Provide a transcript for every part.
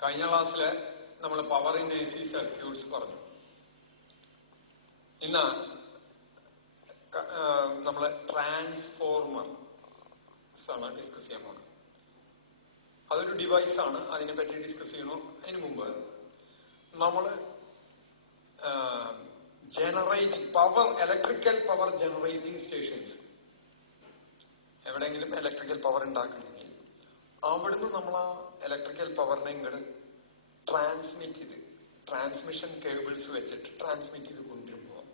കഴിഞ്ഞ ക്ലാസ്സില് നമ്മൾ power in A C circuits പറഞ്ഞു. ഇന്ന് നമ്മള് ട്രാൻസ്ഫോർമർ ആണ് ഡിസ്കസ് ചെയ്യാൻ പോകുന്നത്. അതൊരു ഡിവൈസ് ആണ്, അതിനെ പറ്റി ഡിസ്കസ് ചെയ്യണോ. അതിന് മുമ്പ് നമ്മള് ഇലക്ട്രിക്കൽ പവർ ജനറേറ്റിംഗ് സ്റ്റേഷൻസ്, എവിടെയെങ്കിലും ഇലക്ട്രിക്കൽ പവർ ഉണ്ടാക്കണമെങ്കിൽ അവിടുന്ന് നമ്മൾ ആ ഇലക്ട്രിക്കൽ പവറിനെ ഇങ്ങോട്ട് ട്രാൻസ്മിറ്റ് ചെയ്ത് ട്രാൻസ്മിഷൻ കേബിൾസ് വെച്ചിട്ട് ട്രാൻസ്മിറ്റ് ചെയ്ത് കൊണ്ടുവരുമ്പോൾ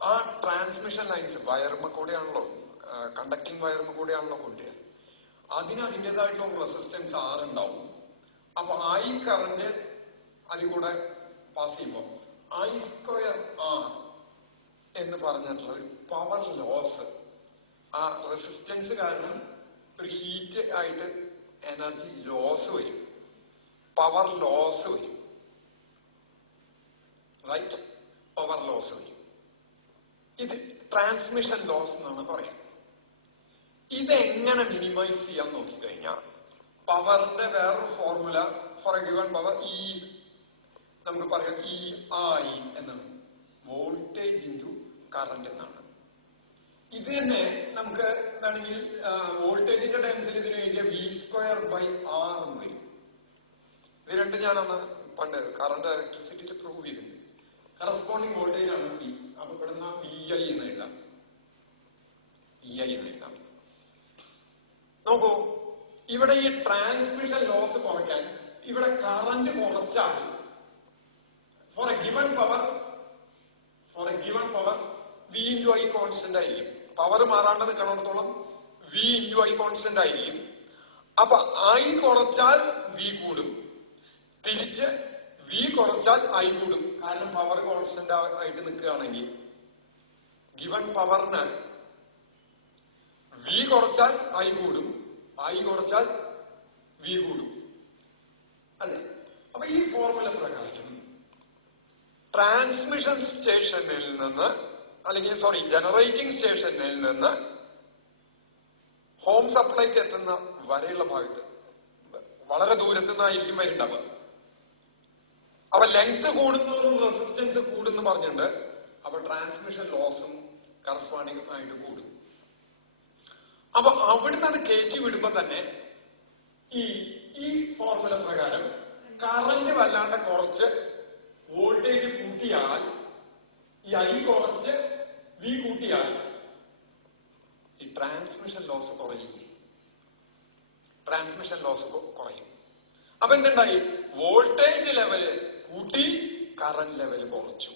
ആ ട്രാൻസ്മിഷൻ ലൈൻസ് വയർമ കൂടെയാണല്ലോ, കണ്ടക്ടിങ് വയർമ കൂടെയാണല്ലോ കൊണ്ടുവരിക. അതിന് അതിൻ്റെതായിട്ടുള്ള റെസിസ്റ്റൻസ് R ഉണ്ടാവും. അപ്പൊ I കറന്റ് അതിൽ കൂടെ പാസ് ചെയ്യുമ്പോൾ I² R എന്ന് പറഞ്ഞിട്ടുള്ള ഒരു പവർ ലോസ്, ആ റെസിസ്റ്റൻസ് കാരണം ഒരു ഹീറ്റ് ആയിട്ട് എനർജി ലോസ് വരും, പവർ ലോസ് വരും, റൈറ്റ്? പവർ ലോസ് വരും. ഇത് ട്രാൻസ്മിഷൻ ലോസ് എന്നാണ് പറയുന്നത്. ഇതെങ്ങനെ മിനിമൈസ് ചെയ്യാൻ നോക്കിക്കഴിഞ്ഞാൽ പവറിന്റെ വേറൊരു formula for a given power നമുക്ക് പറയാം EI എന്നാണ്, വോൾട്ടേജ് ഇൻറ്റു കറന്റ് എന്നാണ്. ഇത് തന്നെ നമുക്ക് വേണമെങ്കിൽ വോൾട്ടേജിന്റെ ടൈംസിൽ ഇതിന് എഴുതിയ V²/R എന്ന് വരും. ഇത് രണ്ടും ഞാനന്ന് പണ്ട് കറണ്ട് ഇലക്ട്രിസിറ്റിയിൽ പ്രൂവ് ചെയ്തിട്ടുണ്ട്. കറസ്പോണ്ടിങ് വോൾട്ടേജ് ആണ് P. അപ്പൊ ഇവിടുന്ന് VI എന്ന് എഴുതാം, VI എന്ന് എഴുതാം. നോക്കൂ, ഇവിടെ ഈ ട്രാൻസ്മിഷൻ ലോസ് കുറയ്ക്കാൻ ഇവിടെ കറന്റ് കുറച്ചാൽ for a given power V into I constant ആയിരിക്കും. പവർ മാറാണ്ട് നിൽക്കണത്തോളം V ഇൻറ്റു I കോൺസ്റ്റന്റ് ആയിരിക്കും. അപ്പൊ I കുറച്ചാൽ V കൂടും, തിരിച്ച് V കുറച്ചാൽ I കൂടും. കാരണം പവർ കോൺസ്റ്റന്റ് ആയിട്ട് നിൽക്കുകയാണെങ്കിൽ ഗിവൺ പവറിന് V കുറച്ചാൽ I കൂടും, I കുറച്ചാൽ V കൂടും, അല്ലെ? അപ്പൊ ഈ ഫോർമുല പ്രകാരം ട്രാൻസ്മിഷൻ സ്റ്റേഷനിൽ നിന്ന്, അല്ലെങ്കിൽ ജനറേറ്റിംഗ് സ്റ്റേഷനിൽ നിന്ന് ഹോം സപ്ലൈക്ക് എത്തുന്ന വരെയുള്ള ഭാഗത്ത് വളരെ ദൂരത്തു നിന്നായിരിക്കും വരുന്നുണ്ടാവുക. അപ്പൊ ലെങ്ത് കൂടുന്നതും റെസിസ്റ്റൻസ് കൂടുന്നു പറഞ്ഞിട്ടുണ്ട്. അപ്പൊ ട്രാൻസ്മിഷൻ ലോസും കറസ്പോണ്ടിങ് ആയിട്ട് കൂടും. അപ്പൊ അവിടുന്ന് അത് കയറ്റി വിടുമ്പോ തന്നെ ഈ ഫോർമുല പ്രകാരം കറന്റ് വല്ലാണ്ട് കുറച്ച് വോൾട്ടേജ് കൂട്ടിയാൽ, ഈ I കുറച്ച് V കൂട്ടിയാൽ ഈ ട്രാൻസ്മിഷൻ ലോസ് കുറയില്ലേ? ട്രാൻസ്മിഷൻ ലോസ് കുറയും. അപ്പൊ എന്തുണ്ടായി? വോൾട്ടേജ് ലെവല് കൂട്ടി, കറന്റ് ലെവല് കുറച്ചു.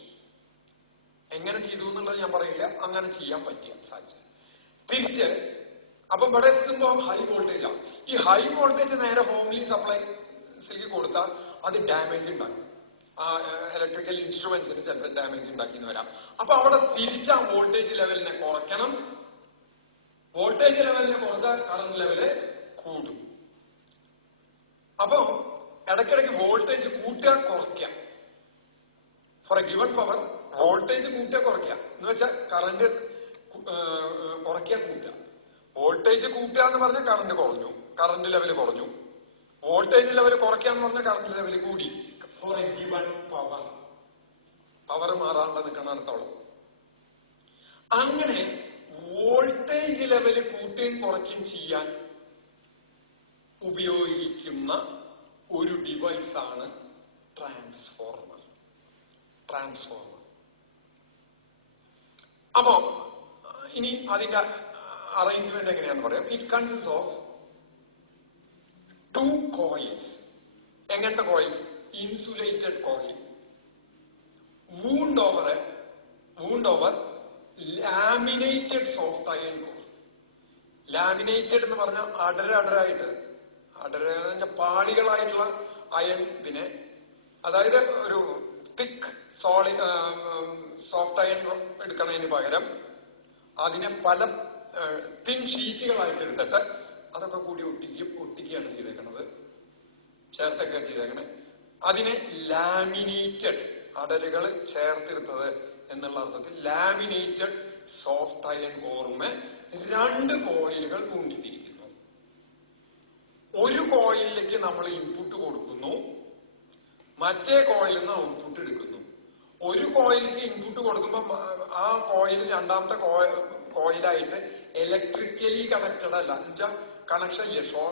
എങ്ങനെ ചെയ്തു എന്നുള്ളത് ഞാൻ പറയില്ല, അങ്ങനെ ചെയ്യാൻ പറ്റിയ സാഹചര്യം. തിരിച്ച് അപ്പൊ ഇവിടെ എത്തുമ്പോ ഹൈ വോൾട്ടേജാണ്. ഈ ഹൈ വോൾട്ടേജ് നേരെ ഹോംലി സപ്ലൈസിലേക്ക് കൊടുത്താൽ അത് ഡാമേജ് ഉണ്ടാക്കും. ആ ഇലക്ട്രിക്കൽ ഇൻസ്ട്രുമെന്റ്സിന് ചിലപ്പോൾ ഡാമേജ് ഉണ്ടാക്കിന്ന് വരാം. അപ്പൊ അവിടെ തിരിച്ച് ആ വോൾട്ടേജ് ലെവലിനെ കുറയ്ക്കണം. വോൾട്ടേജ് ലെവലിനെ കുറച്ചാൽ കറന്റ് ലെവല് കൂടും. അപ്പൊ ഇടയ്ക്കിടയ്ക്ക് വോൾട്ടേജ് കൂട്ടുക കുറയ്ക്കാം. For a given power voltage കൂട്ടുക കുറയ്ക്കുക എന്ന് വെച്ചാൽ കറന്റ് കുറയ്ക്കുക കൂട്ടുക. വോൾട്ടേജ് കൂട്ടുക എന്ന് പറഞ്ഞാൽ കറന്റ് കുറഞ്ഞു, കറന്റ് ലെവല് കുറഞ്ഞു. വോൾട്ടേജ് ലെവൽ കുറയ്ക്കുക എന്ന് പറഞ്ഞാൽ കറന്റ് ലെവല് കൂടി. ഫോർ എ ഗിവൺ പവർ മാറാണ്ട് നിൽക്കുന്നിടത്തോളം. അങ്ങനെ വോൾട്ടേജ് ലെവല് കൂട്ടുകയും കുറയ്ക്കുകയും ചെയ്യാൻ ഉപയോഗിക്കുന്ന ഒരു ഡിവൈസാണ് ട്രാൻസ്ഫോർമർ. അപ്പോ ഇനി അതിന്റെ അറേഞ്ച്മെന്റ് എങ്ങനെയാന്ന് പറയാം. It consist of 2 coils. എങ്ങനത്തെ coils? Insulated coil, wound over laminated soft iron core. Laminated എന്ന് പറഞ്ഞാൽ അടരായിട്ട് പാളികളായിട്ടുള്ള അയൺ ഇതിനെ, അതായത് ഒരു തിക്ക് സോഫ്റ്റ് അയൺ എടുക്കുന്നതിന് പകരം അതിനെ പല തിൻ ഷീറ്റുകളായിട്ട് എടുത്തിട്ട് അതൊക്കെ കൂടി ഒട്ടിക്കുകയാണ് ചെയ്തേക്കണത്, ചേർത്തൊക്കെ ചെയ്തേക്കണേ. അതിനെ ലാമിനേറ്റഡ്, അടരുകൾ ചേർത്തെടുത്തത് എന്നുള്ള അർത്ഥത്തിൽ ലാമിനേറ്റഡ് സോഫ്റ്റ് അയൺ കോറുമേ 2 കോയിലുകൾ ഊണ്ടിത്തിരിക്കുന്നു. ഒരു കോയിലിലേക്ക് നമ്മൾ ഇൻപുട്ട് കൊടുക്കുന്നു, മറ്റേ കോയിലിൽ നിന്ന് ഔട്ട്പുട്ട് എടുക്കുന്നു. ഒരു കോയിലിലേക്ക് ഇൻപുട്ട് കൊടുക്കുമ്പോൾ ആ കോയിൽ രണ്ടാമത്തെ കോയിലായിട്ട് ഇലക്ട്രിക്കലി കണക്റ്റഡ് അല്ല, എന്നുവെച്ചാൽ കണക്ഷൻ ഇല്ല.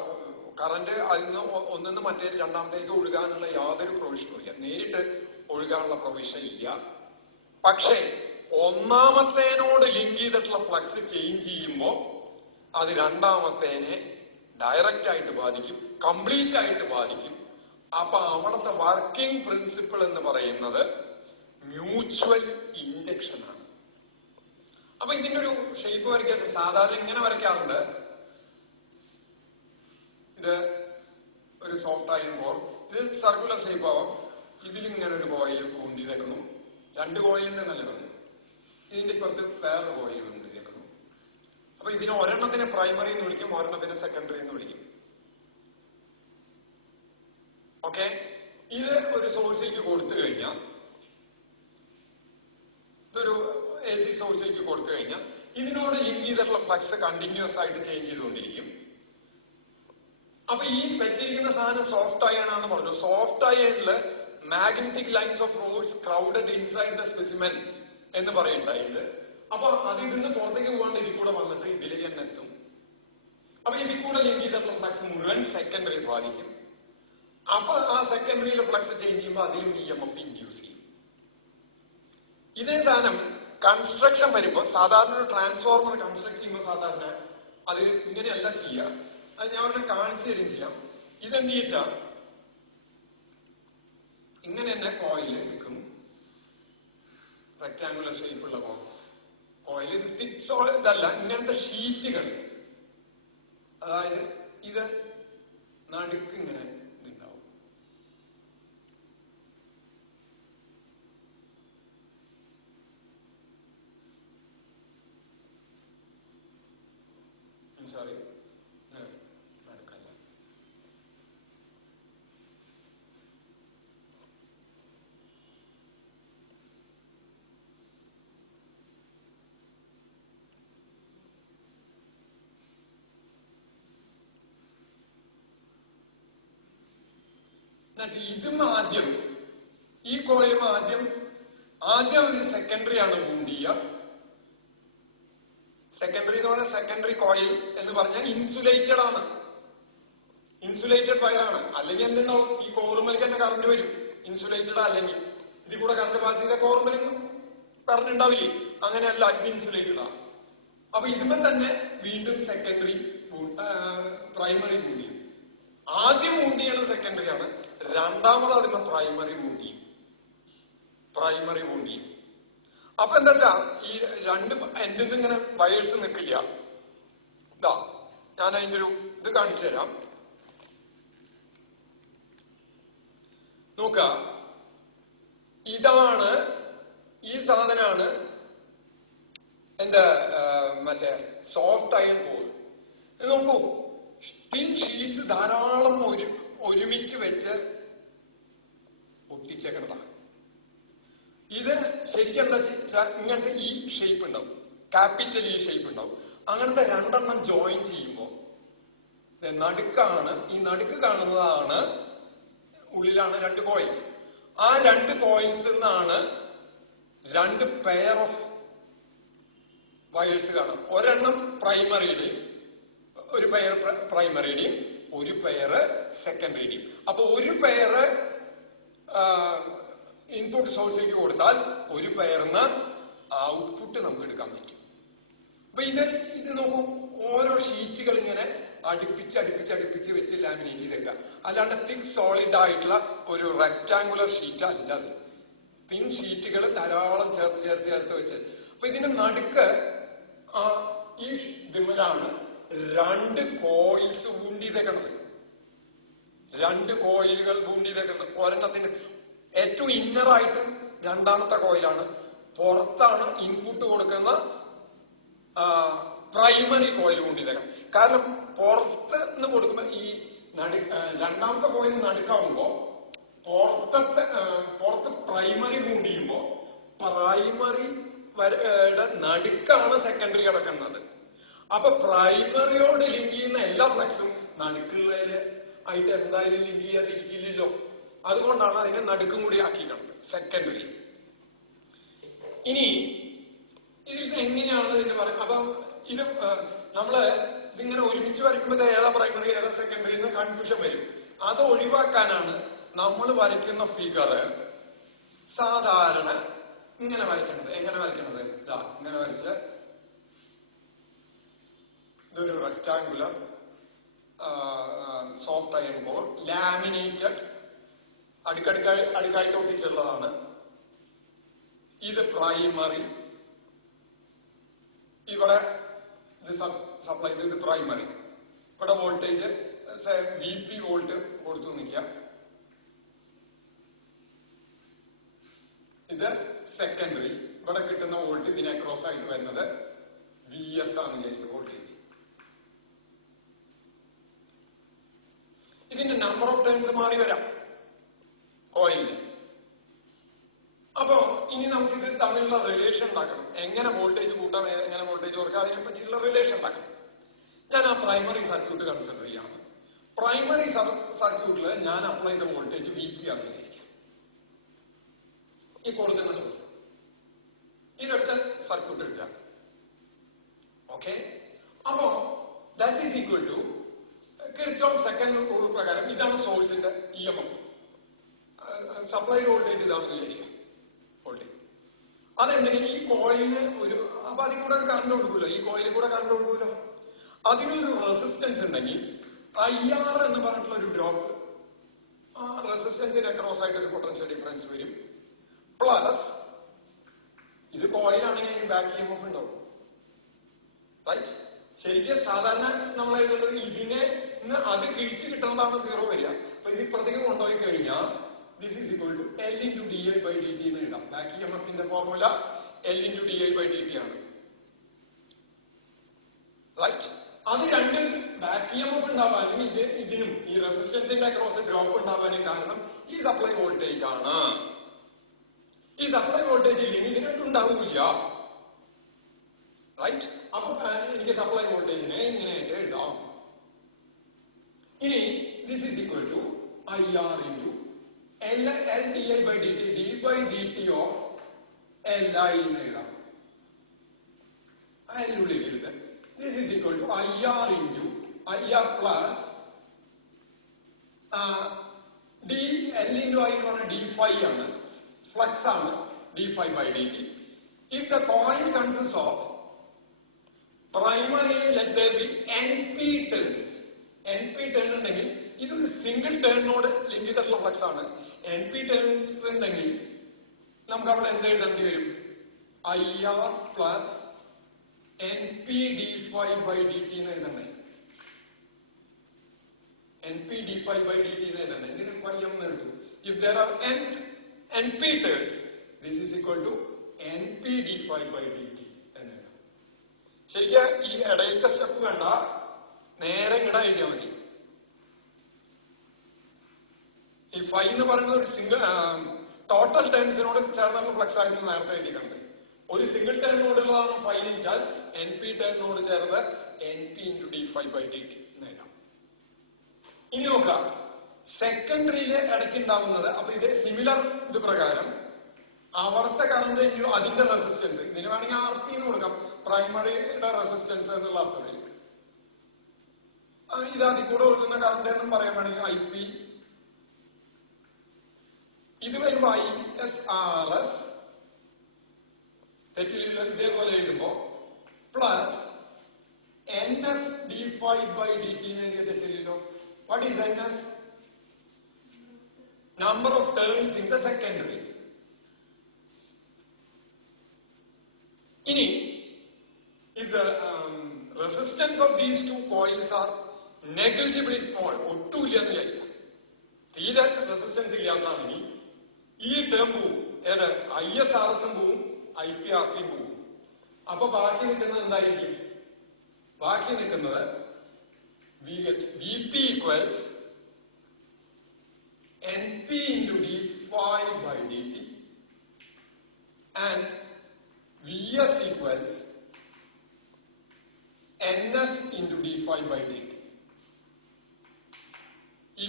കറണ്ട് അതിൽ നിന്ന് ഒന്നിന്ന് മറ്റേ രണ്ടാമത്തേക്ക് ഒഴുകാനുള്ള യാതൊരു പ്രൊവിഷനും ഇല്ല, നേരിട്ട് ഒഴുകാനുള്ള പ്രൊവിഷൻ ഇല്ല. പക്ഷേ ഒന്നാമത്തേനോട് ലിങ്ക് ചെയ്തിട്ടുള്ള ഫ്ലക്സ് ചേഞ്ച് ചെയ്യുമ്പോൾ അത് രണ്ടാമത്തേനെ ഡയറക്റ്റ് ആയിട്ട് ബാധിക്കും, കംപ്ലീറ്റ് ആയിട്ട് ബാധിക്കും. അപ്പൊ അവിടുത്തെ വർക്കിംഗ് പ്രിൻസിപ്പിൾ എന്ന് പറയുന്നത് മ്യൂച്വൽ ഇൻഡക്ഷൻ ആണ്. അപ്പൊ ഇതിന്റെ ഒരു ഷേപ്പ് വരയ്ക്കാൻ സാധാരണ ഇങ്ങനെ വരയ്ക്കാറുണ്ട്. ഇത് ഒരു സോഫ്റ്റ് അയൺ കോർ, ഇത് സർക്കുലർ ഷേപ്പ് ആവാം. ഇതിലിങ്ങനെ ഒരു കോയിൽ ഊണ്ടി വെക്കണം, രണ്ട് കോയിലിന്റെ നല്ല വേണം. ഇതിന്റെ ഇപ്പുറത്ത് വേറൊരു കോയിൽ ഊണ്ടി വെക്കണം. അപ്പൊ ഇതിനെ ഒരെണ്ണത്തിനെ പ്രൈമറി എന്ന് വിളിക്കും, ഒരെണ്ണത്തിനെ സെക്കൻഡറി എന്ന് വിളിക്കും. ഓക്കെ, ഇത് ഒരു സോഴ്സിലേക്ക് കൊടുത്തു കഴിഞ്ഞാൽ, ഇതൊരു AC സോഴ്സിലേക്ക് കൊടുത്തു കഴിഞ്ഞാൽ ഇതിനോട് ലിങ്ക് ചെയ്തിട്ടുള്ള ഫ്ലക്സ് കണ്ടിന്യൂസ് ആയിട്ട് ചേഞ്ച് ചെയ്തുകൊണ്ടിരിക്കും. അപ്പൊ ഈ വെച്ചിരിക്കുന്ന സാധനം സോഫ്റ്റ് അയൺ ആണെന്ന് പറഞ്ഞു. സോഫ്റ്റ് അയണില് magnetic lines of force crowded inside the specimen എന്ന് പറയുന്നുണ്ടായിട്ട്. അപ്പൊ അത് ഇതിന്ന് പുറത്തേക്ക് പോകാണ്ട് ഇതിൽ കൂടെ വന്നിട്ട് ഇതിലേക്ക് തന്നെ എത്തും. അപ്പൊ ഇതിൽ കൂടെ ലിങ്ക് ചെയ്തിട്ടുള്ള ഫ്ലക്സ് മുഴുവൻ സെക്കൻഡറി ബാധിക്കും. അപ്പൊ ആ സെക്കൻഡറിയിലെ ഫ്ലക്സ് ചേഞ്ച് ചെയ്യുമ്പോൾ അതിലും EMF ഇൻഡ്യൂസ് ചെയ്യും. ഇതേ സാധനം കൺസ്ട്രക്ഷൻ വരുമ്പോൾ, സാധാരണ ഒരു ട്രാൻസ്ഫോർമർ കൺസ്ട്രക്ട് ചെയ്യുമ്പോൾ സാധാരണ അത് ഇങ്ങനെയല്ല ചെയ്യുക. അത് ഞാൻ അവരുടെ കാണിച്ചു തരും ചെയ്യാം. ഇതെന്ത് ചോദിച്ചാ ഇങ്ങനെ തന്നെ കോയിൽ എടുക്കും, റെക്ടാങ്കുലർ ഷേപ്പുള്ള കോയിൽ. ഇത് തിക്സോ ഇതല്ല, ഇങ്ങനത്തെ ഷീറ്റുകൾ. അതായത് ഇത് നടുക്ക് ഇങ്ങനെ ഇതുണ്ടാവും. സോറി, നടക്കല്ല. എന്നിട്ട് ഇതും ആദ്യം, ഈ കോയിലും ആദ്യം അതിന് സെക്കൻഡറി ആണ് വൂണ്ട് ചെയ്യുക. സെക്കൻഡറി എന്ന് പറഞ്ഞാൽ സെക്കൻഡറി കോയിൽ എന്ന് പറഞ്ഞാൽ ഇൻസുലേറ്റഡ് ആണ്, ഇൻസുലേറ്റഡ് വയറാണ്. അല്ലെങ്കിൽ എന്തുണ്ടാവും, ഈ കോറുമലേക്ക് തന്നെ കറണ്ട് വരും. ഇൻസുലേറ്റഡ് അല്ലെങ്കിൽ ഇതിൽ കൂടെ കറണ്ട് പാസ് ചെയ്ത കോറുമലും കറണ്ട് ഉണ്ടാവില്ലേ? അങ്ങനെയല്ല, ഇത് ഇൻസുലേറ്റഡ് ആണ്. അപ്പൊ ഇതിപ്പോ തന്നെ വീണ്ടും സെക്കൻഡറി പ്രൈമറി വൂണ്ട് ചെയ്യും. ആദ്യം വൂണ്ട് ചെയ്യണത് സെക്കൻഡറി ആണ്, രണ്ടാമത് അതിന് പ്രൈമറി വൂണ്ട് ചെയ്യും. അപ്പൊ എന്താ വെച്ചാ ഈ രണ്ട് എൻഡിൽ ഇങ്ങനെ വയേഴ്സ് നിൽക്കില്ല. ഇതാ ഞാൻ അതിന്റെ ഒരു ഇത് കാണിച്ചു തരാം. നോക്ക, ഇതാണ്, ഈ സാധനമാണ് എന്താ മറ്റേ സോഫ്റ്റ് അയൺ കോർ. നോക്കൂ, തിൻ ഷീറ്റ്സ് ധാരാളം ഒരുമിച്ച് വെച്ച് ഒട്ടിച്ചേക്കണതാണ്. ഇത് ശരിക്കും എന്താ വെച്ചാൽ ഇങ്ങനത്തെ ഈ ഷേപ്പ് ഉണ്ടാവും, ക്യാപിറ്റൽ ഈ ഷേപ്പ് ഉണ്ടാവും. അങ്ങനത്തെ രണ്ടെണ്ണം ജോയിൻ ചെയ്യുമ്പോൾ നടുക്കാണ്, ഈ നടുക്ക് കാണുന്നതാണ്, ഉള്ളിലാണ് രണ്ട് കോയിൽസ്. ആ രണ്ട് കോയിൽസ് നിന്നാണ് രണ്ട് പെയർ ഓഫ് വയേഴ്സ് കാണാം. ഒരെണ്ണം പ്രൈമറിയുടെയും ഒരു പെയർ പ്രൈമറിയുടെയും ഒരു പെയർ സെക്കൻഡറിയുടെയും. അപ്പൊ ഒരു പെയർ ഇൻപുട്ട് സോഴ്സിലേക്ക് കൊടുത്താൽ ഒരു പെയറിന് ഔട്ട്പുട്ട് നമുക്ക് എടുക്കാൻ പറ്റും. അപ്പൊ ഇത് നോക്കൂ, ഓരോ ഷീറ്റുകൾ ഇങ്ങനെ അടുപ്പിച്ച് വെച്ച് ലാമിനേറ്റ് ചെയ്തേക്കുക. അല്ലാണ്ട് തിക് സോളിഡ് ആയിട്ടുള്ള ഒരു റെക്ടാങ്കുലർ ഷീറ്റ് അല്ല അത്. തിൻ ഷീറ്റുകൾ ധാരാളം ചേർത്ത് വെച്ച്. അപ്പൊ ഇതിന്റെ നടുക്ക് ഈ ഇതിലാണ് രണ്ട് കോയിൽസ് വൂണ്ട് ചെയ്തേക്കണത്. രണ്ട് കോയിലുകൾ വൂണ്ട് ചെയ്തേക്കുന്നത്. ഒരെണ്ണത്തിന്റെ ഏറ്റവും ഇന്നറായിട്ട് രണ്ടാമത്തെ കോയിലാണ്, പുറത്താണ് ഇൻപുട്ട് കൊടുക്കുന്ന പ്രൈമറി കോയിൽ വൂണ്ട് ചെയ്തേക്കണം. കാരണം പുറത്ത് നിന്ന് കൊടുക്കുമ്പോ ഈ രണ്ടാമത്തെ കോയിൽ നടുക്കാവുമ്പോ പുറത്ത് പ്രൈമറി വൂണ്ട് ചെയ്യുമ്പോ പ്രൈമറിയുടെ നടുക്കാണ് സെക്കൻഡറി കിടക്കുന്നത്. അപ്പൊ പ്രൈമറിയോട് ലിങ്ക് ചെയ്യുന്ന എല്ലാ ഫ്ലക്സും നടുക്കുള്ളതില് ആയിട്ട് എന്തായാലും ലിങ്ക് ചെയ്യാതിരിക്കില്ലല്ലോ. അതുകൊണ്ടാണ് അതിനെ നടുക്കും കൂടി ആക്കിക്കുന്നത് സെക്കൻഡറി. ഇനി ഇതിൽ എങ്ങനെയാണ് ഇതിന് പറയുക? അപ്പം ഇത് നമ്മള് ഇതിങ്ങനെ ഒരുമിച്ച് വരയ്ക്കുമ്പോൾ ഏതാ പ്രൈമറി ഏതാ സെക്കൻഡറി എന്ന് കൺഫ്യൂഷൻ വരും. അത് ഒഴിവാക്കാനാണ് നമ്മൾ വരയ്ക്കുന്ന ഫിഗർ സാധാരണ ഇങ്ങനെ വരയ്ക്കുന്നത്. എങ്ങനെ വരയ്ക്കുന്നത്? ഇതാ ഇങ്ങനെ വരച്ച് ഇതൊരു rectangular soft iron core laminated അടുക്കായിട്ട് ഒട്ടിച്ചുള്ളതാണ്. ഇത് പ്രൈമറി. ഇവിടെ ഇത് സപ്ലൈ ചെയ്ത് ഇത് പ്രൈമറി. ഇവിടെ വോൾട്ടേജ് VP വോൾട്ട് കൊടുത്തു നിൽക്കുക. ഇത് സെക്കൻഡറി. ഇവിടെ കിട്ടുന്ന വോൾട്ട് ഇതിനെ അക്രോസ് ആയിട്ട് വരുന്നത് VS ആണ് വിചാരിക്കുക വോൾട്ടേജ്. ഇതിന്റെ നമ്പർ ഓഫ് ടേൺസ് മാറി വരാം കോയിലിന്റെ. അപ്പോ ഇനി നമുക്കിത് തമ്മിലുള്ള റിലേഷൻ ഉണ്ടാക്കണം. എങ്ങനെ വോൾട്ടേജ് കൂട്ടാം, എങ്ങനെ വോൾട്ടേജ് കുറയ്ക്കാം, അതിനെ പറ്റിയുള്ള റിലേഷൻ ഉണ്ടാക്കണം. ഞാൻ ആ പ്രൈമറി സർക്യൂട്ട് കൺസിഡർ ചെയ്യാണ്. പ്രൈമറി സർക്യൂട്ടിൽ ഞാൻ അപ്ലൈ ചെയ്ത വോൾട്ടേജ് VP ആണെന്ന് വിചാരിക്കാം. ഈ കൊടുക്കുന്ന സോഴ്സ് ഇതൊക്കെ സർക്യൂട്ട് എടുക്കാം. ഓക്കെ, അപ്പോ that is equal to Kirchhoff second rule പ്രകാരം ഇതാണ് സോഴ്സിന്റെ EMF. സപ്ലൈഡ് വോൾട്ടേജ് ഇതാണെന്ന് വിചാരിക്കാം. വോൾട്ടേജ് അതെന്തിനും ഈ കോയിലിന് ഒരു അപ്പൊ അതിൽ കൂടെ കറണ്ട് കൊടുക്കുമല്ലോ, ഈ കോയിലിൽ കൂടെ കറണ്ട് കൊടുക്കുമല്ലോ. അതിനൊരു റെസിസ്റ്റൻസ് ഉണ്ടെങ്കിൽ IR എന്ന് പറഞ്ഞിട്ടുള്ള ഒരു ഡ്രോപ്പ്, ആ റെസിസ്റ്റൻസിന് അക്രോസ് ആയിട്ട് ഒരു പൊട്ടൻഷ്യൽ ഡിഫറൻസ് വരും. പ്ലസ് ഇത് കോയിലാണെങ്കിൽ അതിന് ബാക്ക് EMF ഉണ്ടാവും. റൈറ്റ്? ശരിക്കും സാധാരണ നമ്മൾ എഴുതുന്നത് ഇതിനെ അത് കിഴിച്ച് കിട്ടുന്നതാണ് 0 വരിക. അപ്പൊ ഇത് ഇപ്പുറത്തേക്ക് കൊണ്ടുപോയി കഴിഞ്ഞാൽ this is equal to L into di/dt എന്ന് എഴുതാം. ബാക്ക് EMFന്റെ ഫോർമുല L into di/dt ആണ്. റൈറ്റ്? അത് രണ്ടും ബാക്ക് EMF ഉണ്ടാവാനും ഇതിനും ഈ റെസിസ്റ്റൻസിന്റെ അക്രോസ് ഡ്രോപ്പ് ഉണ്ടാവാനും കാരണം ഈ സപ്ലൈ വോൾട്ടേജ് ആണ്. ഈ സപ്ലൈ വോൾട്ടേജ് ഇല്ലെങ്കിൽ ഇതിനൊട്ടുണ്ടാവില്ല. റൈറ്റ്? അപ്പൊ എനിക്ക് സപ്ലൈ വോൾട്ടേജിനെ ഇങ്ങനെയായിട്ട് എഴുതാം. ഇനി this is equal to IR into L di/dt d/dt of Li എന്ന് എഴുതാം. അതിനുള്ളിൽ എഴുതാം. This is equal to IR into IR plus L into I എന്ന് പറഞ്ഞാൽ d phi ആണ്, ഫ്ലക്സ് ആണ്, d phi/dt. If the coil consists of primary, let there be NP turns. NP turn ഉണ്ടെങ്കിൽ ഇതൊരു സിംഗിൾ ടേണിനോട് ലിങ്ക് ചെയ്തിട്ടുള്ള flux ആണ്. NP turns ഉണ്ടെങ്കിൽ നമുക്ക് അവിടെ എന്ത് എഴുതേണ്ടി വരും? IR plus NP d phi/dt എന്ന് എഴുതണ്ടേ. NP d phi/dt എന്ന് എഴുതണ്ടേ. ഇതിന് phi എന്ന് എടുത്തു. If there are NP turns, this is equal to NP d phi/dt എന്ന് എഴുതാം. ശരിക്കും ഈ ഇടയിലത്തെ സ്റ്റെപ്പ് വേണ്ട, നേരെ ഇങ്ങടെ എഴുതിയാൽ മതി. ഈ ഫൈ എന്ന് പറയുന്നത് ഒരു സിംഗിൾ ടോട്ടൽ ടേൺസിനോട് ചേർന്നുള്ള ഫ്ലക്സ് ആയിട്ട് നേരത്തെ എഴുതിക്കുന്നത്. ഒരു സിംഗിൾ ടേണിനോടുള്ളതാണ് ഫൈ എന്ന് വെച്ചാൽ NP ടേണിനോട് ചേർന്ന് NP into d phi/dt എന്ന് എഴുതാം. ഇനി നോക്കാം സെക്കൻഡറിയിലെ ഇടയ്ക്ക് ഉണ്ടാവുന്നത്. അപ്പൊ ഇത് സിമിലർ ഇത് പ്രകാരം അവിടുത്തെ കറണ്ട് അതിന്റെ റെസിസ്റ്റൻസ്, ഇതിന് വേണമെങ്കിൽ RP എന്ന് കൊടുക്കാം, പ്രൈമറിയുടെ റെസിസ്റ്റൻസ് എന്നുള്ള അർത്ഥത്തിൽ. ഇത് അതിൽ കൂടെ ഒഴുകുന്ന കറണ്ട് എന്നും പറയാൻ വേണമെങ്കിൽ IP. ഇത് വരുമ്പോ ISRS തെറ്റില്ല, ഇതേപോലെ എഴുതുമ്പോ പ്ലസ് NS d phi/dt എന്ന് എഴുതിയ തെറ്റില്ലല്ലോ. What is NS? Number of turns in the secondary. ഇനി if the resistance of these two coils are negligibly small, ഒട്ടുമില്ല എന്ന് വിചാരിക്കാം, തീരെ റെസിസ്റ്റൻസ് ഇല്ലാത്തതാണെങ്കിൽ ഈ ടേം പോവും. ഏത്? ISRS പോവും, IPRP പോവും. അപ്പൊ ബാക്കി നിൽക്കുന്നത് എന്തായിരിക്കും? ബാക്കി നിൽക്കുന്നത് VP equals NP into d phi/dt and VS equals NS into d phi/dt. ഈ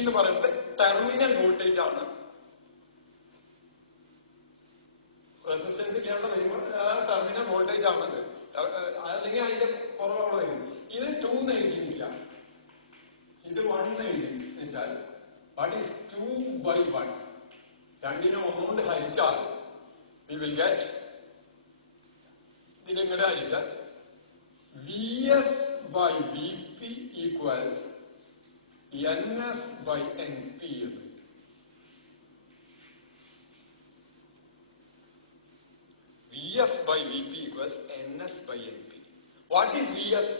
എന്ന് പറയുന്നത് ടെർമിനൽ വോൾട്ടേജ് ആണ്. റെസിസ്റ്റൻസ് ഇല്ലാണ്ട് വരുമ്പോൾ ടെർമിനൽ വോൾട്ടേജ് ആണത്. അല്ലെങ്കിൽ അതിന്റെ കുറവ് വരും. ഇത് 2 എന്ന് എഴുതിയില്ല, ഇത് 1 എഴുതി വെച്ചാൽ വാട്ട് ഈസ് 2/1? രണ്ടിനെ ഒന്നുകൊണ്ട് ഹരിച്ചാൽ we will get, ഇതിനെങ്ങോട്ട് ഹരിച്ചാൽ Vs by Vp equals Ns by Np എന്ന്. Vs by Vp equals Ns by Np. What is Vs?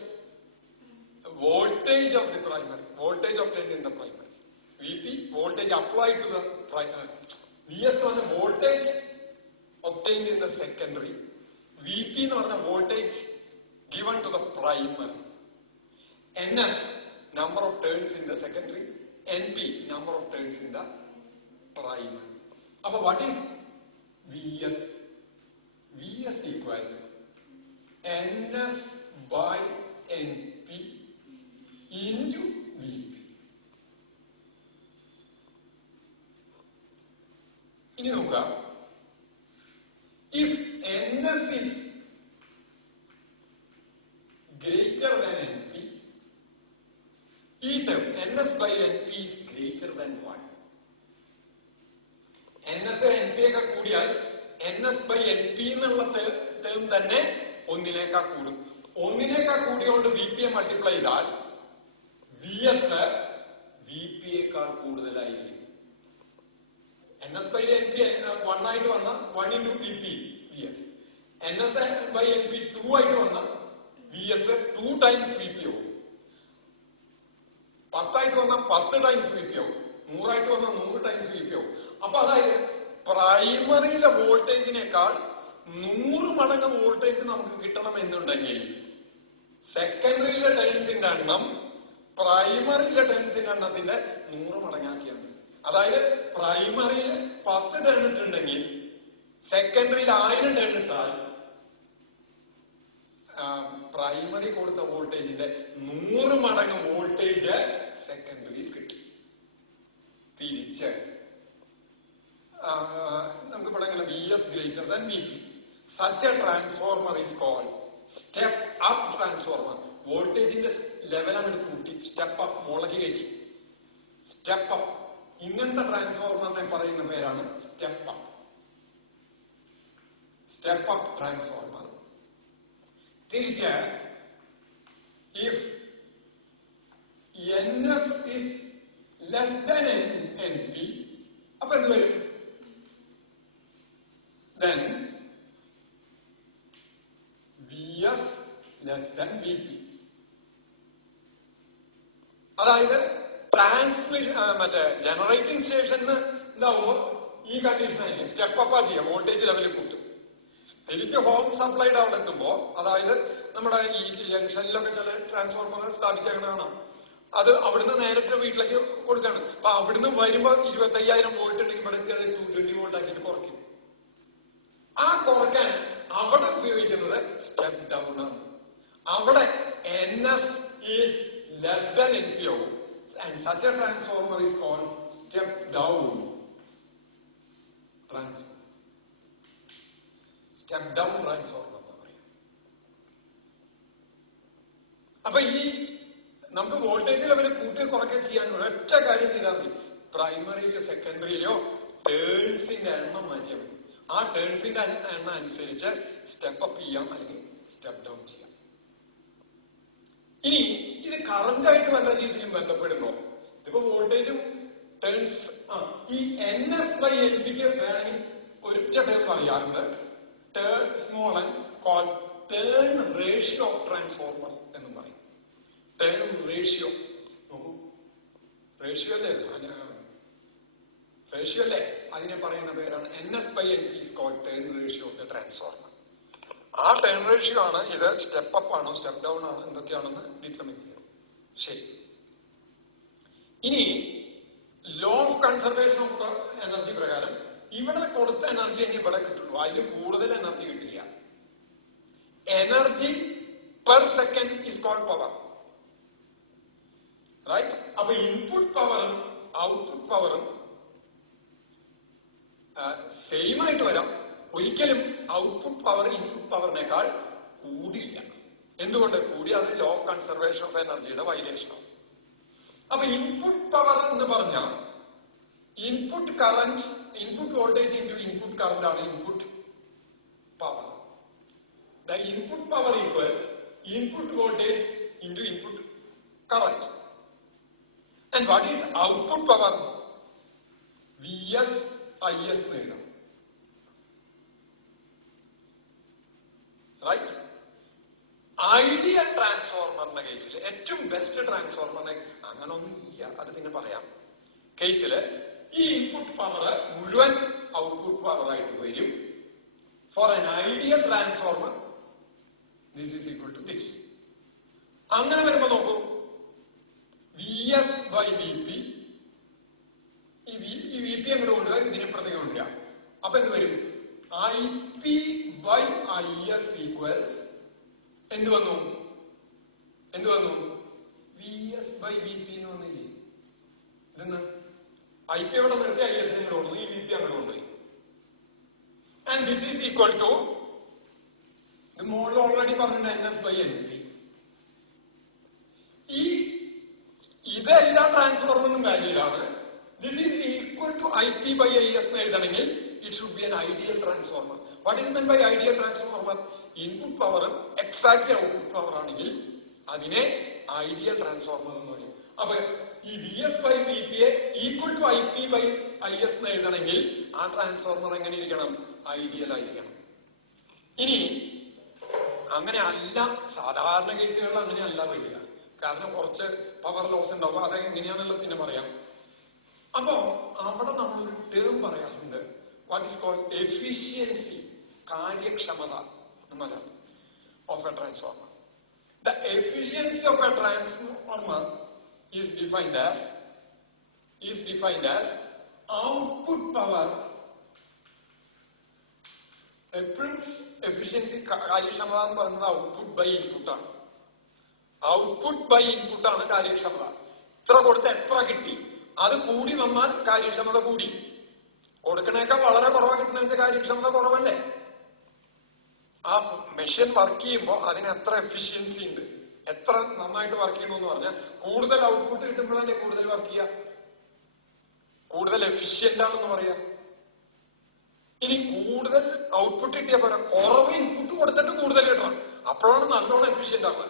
Voltage of the primary, voltage obtained in the primary. Vp, voltage applied to the primary. Vs is the voltage obtained in the secondary. Vp is the voltage given to the primary. Ns, number of turns in the secondary. Np, number of turns in the primary. Now what is Vs? Vs equals Ns by Np into Vp. ഇനി നോക്കുക, if Ns is greater than Np, ഈ term Ns by Np is greater than 1. Ns Np ഒക്കെ കൂടിയാൽ Ns by Np എന്നുള്ള term തന്നെ ഒന്നിനേക്കാൾ കൂടും. ഒന്നിനേക്കാൾ കൂടിയോണ്ട് Vp മൾട്ടിപ്ലൈ ചെയ്താൽ Vs Vp കൂടുതലായിരിക്കും. Ns by Np 1 ആയിട്ട് വന്ന 1 into Vp Vs. Ns by Np 2 ആയിട്ട് വന്ന Vs 2 times Vp ആവും. 10 ആയിട്ട് വന്ന 10 times Vp ആവും. 100 ആയിട്ട് വന്ന 100 times Vp ആവും. അപ്പൊ അതായത് പ്രൈമറിയിലെ വോൾട്ടേജിനേക്കാൾ 100 മടങ്ങ് വോൾട്ടേജ് നമുക്ക് കിട്ടണം എന്നുണ്ടെങ്കിൽ സെക്കൻഡറിയിലെ ടേൺസിന്റെ എണ്ണം പ്രൈമറിയിലെ ടേൺസിന്റെ എണ്ണത്തിന്റെ 100 മടങ്ങാക്കിയാണ്. അതായത് പ്രൈമറിയിൽ 10 ടേൺ ഇട്ടുണ്ടെങ്കിൽ സെക്കൻഡറിയിൽ 1000 ടേൺ ഇട്ടാൽ പ്രൈമറി കൊടുത്ത വോൾട്ടേജിന്റെ 100 മടങ്ങ് വോൾട്ടേജ് സെക്കൻഡറിയിൽ കിട്ടും. തിരിച്ച് നമുക്ക് പറയാം Vs greater than Vp. Such a transformer is called step up transformer. വോൾട്ടേജിന്റെ ലെവൽ അങ്ങോട്ട് കൂട്ടി സ്റ്റെപ്പ് അപ്പ്, മുളകി കയറ്റി സ്റ്റെപ്പ് അപ്പ്. ഇങ്ങനത്തെ ട്രാൻസ്ഫോർമറിനെ പറയുന്ന പേരാണ് step up. Step up transformer. തിരിച്ച് if Ns is less than Np, അപ്പൊ എന്ത് വരും? Then Vs less than Vp. അതായത് ട്രാൻസ്മിഷൻ മറ്റേ ജനറേറ്റിംഗ് സ്റ്റേഷന് എന്താവുമ്പോ ഈ കണ്ടീഷൻ ആയിരിക്കും. സ്റ്റെപ്പ് അപ്പാ ചെയ്യാം, വോൾട്ടേജ് ലെവൽ കൂട്ടും. തിരിച്ച് ഹോം സപ്ലൈഡ് അവിടെ എത്തുമ്പോ, അതായത് നമ്മുടെ ഈ ജംഗ്ഷനിലൊക്കെ ചില ട്രാൻസ്ഫോർമർ സ്ഥാപിച്ചേക്കണതാണ്, അത് അവിടുന്ന് നേരിട്ട് വീട്ടിലേക്ക് കൊടുക്കാണ്. അപ്പൊ അവിടുന്ന് വരുമ്പോ 25,000 വോൾട്ട് ഉണ്ടെങ്കിൽ ഇവിടെ എത്തി അത് 220 വോൾട്ട് ആക്കിയിട്ട് കുറയ്ക്കും. ആ കുറയ്ക്കാൻ അവിടെ ഉപയോഗിക്കുന്നത് സ്റ്റെപ്പ് ഡൗൺ ആണ്. അവിടെ Ns is less than Np ആവും. And such a transformer is called step down transformer. Step down transformer എന്ന് പറയും. അപ്പൊ ഈ നമുക്ക് വോൾട്ടേജ് ലെവൽ കൂട്ടി കുറയ്ക്കാൻ ചെയ്യാൻ ഒരൊറ്റ കാര്യം ചെയ്താൽ മതി. പ്രൈമറിയിലോ സെക്കൻഡറിയിലോ ടേൺസിന്റെ എണ്ണം മാറ്റിയാൽ മതി. ആ ടേൺസിന്റെ എണ്ണം അനുസരിച്ച് സ്റ്റെപ്പ് അപ്പ് ചെയ്യാം അല്ലെങ്കിൽ സ്റ്റെപ്പ് ഡൗൺ ചെയ്യാം. ഇനി ഇത് കറന്റ് ആയിട്ട് വല്ല രീതിയിലും ബന്ധപ്പെടുന്നോ? ഇതിപ്പോ വോൾട്ടേജും ടേൺസ് ഈ Ns by Npക്ക് വേണമെങ്കിൽ ഒരൊറ്റ ടേം പറയാറുണ്ട്. Small n call turn ratio of transformer എന്നും പറയും. ടേൺ റേഷ്യോ നോക്കൂ, റേഷ്യോ അല്ലേ, റേഷ്യോ അല്ലേ, അതിനെ പറയുന്ന പേരാണ് Ns by Np is called turn ratio of the transformer. ആ ടേൺ റേഷ്യോ ആണ് ഇത് സ്റ്റെപ്പ് അപ്പ് ആണോ സ്റ്റെപ്പ് ഡൗൺ ആണോ എന്തൊക്കെയാണെന്ന് ഡിറ്റർമിൻ ചെയ്യും. ശരി, ഇനി law of conservation of energy പ്രകാരം ഇവിടെ കൊടുത്ത എനർജി തന്നെ ഇവിടെ കിട്ടുള്ളൂ, അതിൽ കൂടുതൽ എനർജി കിട്ടില്ല. Energy per second is called power, right? അപ്പൊ ഇൻപുട്ട് പവറും ഔട്ട്പുട്ട് പവറും സെയിം ആയിട്ട് വരാം. ഒരിക്കലും ഔട്ട്പുട്ട് പവർ ഇൻപുട്ട് പവറിനേക്കാൾ കൂടില്ല. എന്തുകൊണ്ട് കൂടി? അത് ലോ ഓഫ് കൺസർവേഷൻ ഓഫ് എനർജിയുടെ വയലേഷൻ ആണ്. അപ്പൊ ഇൻപുട്ട് പവർ എന്ന് പറഞ്ഞാൽ input current, input voltage into input current ആണ് input power. The input power equals input voltage into input current. And what is output power? VS IS എന്ന് എഴുതാം. Right? Ideal ട്രാൻസ്ഫോർമറിന്റെ കേസിൽ, ഏറ്റവും ബെസ്റ്റ് ട്രാൻസ്ഫോർമറിന്റെ അങ്ങനെ ഒന്നും ഇല്ല, അത് പിന്നെ പറയാം. കേസില് ഈ ഇൻപുട്ട് പവർ മുഴുവൻ ഔട്ട്പുട്ട് പവർ ആയിട്ട് വരും. For an ideal transformer this is equal to this. അങ്ങനെ വരുമ്പോ നോക്കൂ, VS by VP, ഈ VP അങ്ങോട്ട് കൊണ്ടുപോയി ഇതിനിപ്പുറത്തേക്ക് കൊണ്ടുവരിക. അപ്പൊ എന്ത് വരും? IP by IS ഈക്വൽസ് എന്ത് വന്നു? VS by VP എന്ന് വന്നില്ലേ? ഇതെന്ന് IP എവിടെ നിർത്തി IS അങ്ങോട്ട് കൊണ്ടുപോയി, ഈ VP അങ്ങോട്ട് കൊണ്ടുപോയി. And this is equal to മോളിൽ ഓൾറെഡി പറഞ്ഞിട്ടുണ്ട് NS by NP. ഇതെല്ലാം ട്രാൻസ്ഫോർമറിനും വാല്യൂലാണ്. This is equal to IP by IS എന്ന് എഴുതണമെങ്കിൽ it should be an ideal transformer. What is meant by ideal transformer? Input power exactly output power ആണെങ്കിൽ അതിനെ ideal transformer എന്ന് പറയും. അപ്പൊ ഈ VS by VP equal to IP by IS എന്ന് എഴുതണമെങ്കിൽ ആ ട്രാൻസ്ഫോർമർ എങ്ങനെ ഇരിക്കണം? ഐഡിയൽ ആയിരിക്കണം. ഇനി അങ്ങനെ അല്ല, സാധാരണ കേസുകളിൽ അങ്ങനെ അല്ല വരിക. കാരണം കുറച്ച് പവർ ലോസ് ഉണ്ടാവും. അത് എങ്ങനെയാണെന്നുള്ളത് പിന്നെ പറയാം. അപ്പോ അവിടെ നമ്മളൊരു ടേം പറയാറുണ്ട്, വാട്ട് ഈസ് കോൾഡ് എഫിഷ്യൻസി, കാര്യക്ഷമത എന്ന് Malayalam, of A transformer. The efficiency of A transformer is defined as output power. എപ്പോഴും എഫിഷ്യൻസി, കാര്യക്ഷമത എന്ന് പറയുന്നത് ഔട്ട്പുട്ട് ബൈ ഇൻപുട്ട് ആണ്. ഔട്ട്പുട്ട് ബൈ ഇൻപുട്ട് ആണ് കാര്യക്ഷമത. ഇത്ര കൊടുത്ത് എത്ര കിട്ടി, അത് കൂടി വന്നാൽ കാര്യക്ഷമത കൂടി. കൊടുക്കണേക്കാൾ വളരെ കുറവാ കിട്ടണമെന്ന് വെച്ചാൽ കാര്യക്ഷമത കുറവല്ലേ? ആ മെഷീൻ വർക്ക് ചെയ്യുമ്പോൾ അതിന് എത്ര എഫിഷ്യൻസി ഉണ്ട്, എത്ര നന്നായിട്ട് വർക്ക് ചെയ്യണമെന്ന് പറഞ്ഞാൽ കൂടുതൽ ഔട്ട്പുട്ട് കിട്ടുമ്പോഴല്ലേ കൂടുതൽ വർക്ക് ചെയ്യുക, കൂടുതൽ എഫിഷ്യന്റ് ആണെന്ന് പറയാ. ഇനി കൂടുതൽ ഔട്ട്പുട്ട് കിട്ടിയ പോലെ കുറവ് ഇൻപുട്ട് കൊടുത്തിട്ട് കൂടുതൽ കിട്ടണം. അപ്പോഴാണ് നല്ലോണം എഫിഷ്യന്റ് ആവുക.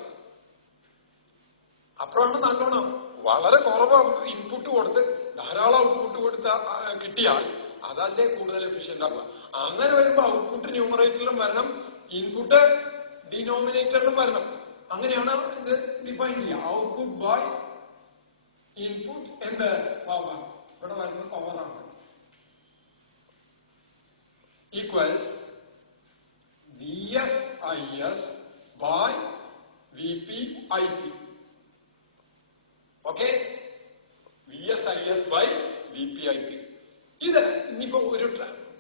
അപ്പോഴാണ് നല്ലോണം. വളരെ കുറവ് ഇൻപുട്ട് കൊടുത്ത് ധാരാളം ഔട്ട്പുട്ട് കിട്ടിയാൽ അതല്ലേ കൂടുതൽ എഫിഷ്യന്റ് ആവുക. അങ്ങനെ വരുമ്പോ ഔട്ട്പുട്ട് ന്യൂമറേറ്ററിലും വരണം, ഇൻപുട്ട് ഡിനോമിനേറ്ററിലും വരണം. അങ്ങനെയാണ് ഇത് ഡിഫൈൻ ചെയ്യുക. ഔട്ട്പുട്ട് ബൈ ഇൻപുട്ട് എന്ത് പവർ, ഇവിടെ വരുന്നത് പവറാണ്, equals VS IS by VP IP. Okay, VS IS by VP IP. ഇത് ഇനിയിപ്പോ ഒരു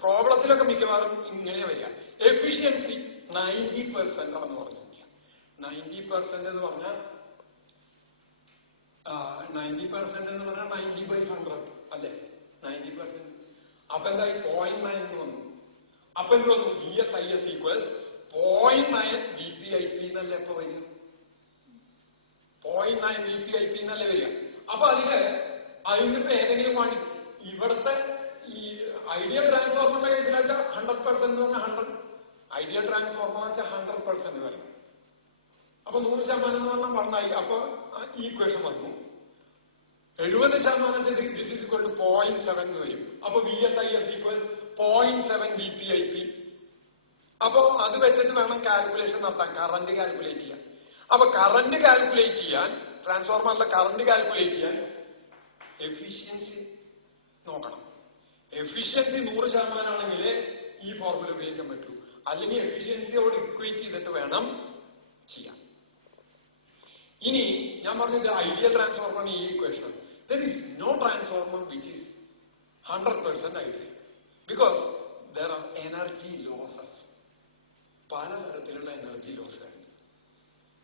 പ്രോബ്ലത്തിലൊക്കെ മിക്കവാറും ഇങ്ങനെ വരിക. എഫിഷ്യൻസി 90% ആണെന്ന് പറഞ്ഞു നോക്കിയ. 90% എന്ന് പറഞ്ഞാൽ 90/100 അല്ലെ? 90%. അപ്പൊ എന്തായി? 0.9 എന്ന് വന്നു. അപ്പൊ എന്ത് വന്നു? VS IS equals 0.9 VP IP എന്നല്ലേ ഇപ്പൊ വരിക? 0.9 VP IP എന്നല്ലേ വരിക? അപ്പൊ അതിനിപ്പോ ഏതെങ്കിലും ക്വാണ്ടിറ്റി, ഇവിടുത്തെ ഈ ഐഡിയൽ ട്രാൻസ്ഫോർമറിന്റെ കേസിൽ വെച്ചാൽ 100% എന്ന് പറഞ്ഞാൽ 100, ഐഡിയൽ ട്രാൻസ്ഫോർമർ വെച്ചാൽ 100% വരും. അപ്പൊ 100% എന്ന് പറഞ്ഞാൽ 1 ആയി. അപ്പൊ ഈ ഇക്വേഷൻ വന്നു. 70% ദിസ് ഈസ് ഈക്വൽ ടു 0.7 എന്ന് വരും. അപ്പൊ VS IS equals 0.7 VP IP. അപ്പൊ അത് വെച്ചിട്ട് വേണം കാൽക്കുലേഷൻ നടത്താൻ, കറന്റ് കാൽക്കുലേറ്റ് ചെയ്യാൻ. അപ്പൊ കറന്റ് കാൽക്കുലേറ്റ് ചെയ്യാൻ, ട്രാൻസ്ഫോർമറിലെ കറന്റ് കാൽക്കുലേറ്റ് ചെയ്യാൻ എഫിഷ്യൻസി നോക്കണം. എഫിഷ്യൻസി 100% ആണെങ്കിലേ ഈ ഫോർമുല ഉപയോഗിക്കാൻ പറ്റൂ. അല്ലെങ്കിൽ എഫിഷ്യൻസിയോട് ഇക്വേറ്റ് ചെയ്തിട്ട് വേണം ചെയ്യാൻ. ഇനി ഞാൻ പറഞ്ഞത് ഐഡിയൽ ട്രാൻസ്ഫോർമർ ഈ equation. There is no transformer which is 100% ideal because there are energy losses. പലതരത്തിലുള്ള എനർജി ലോസ് ഉണ്ട്.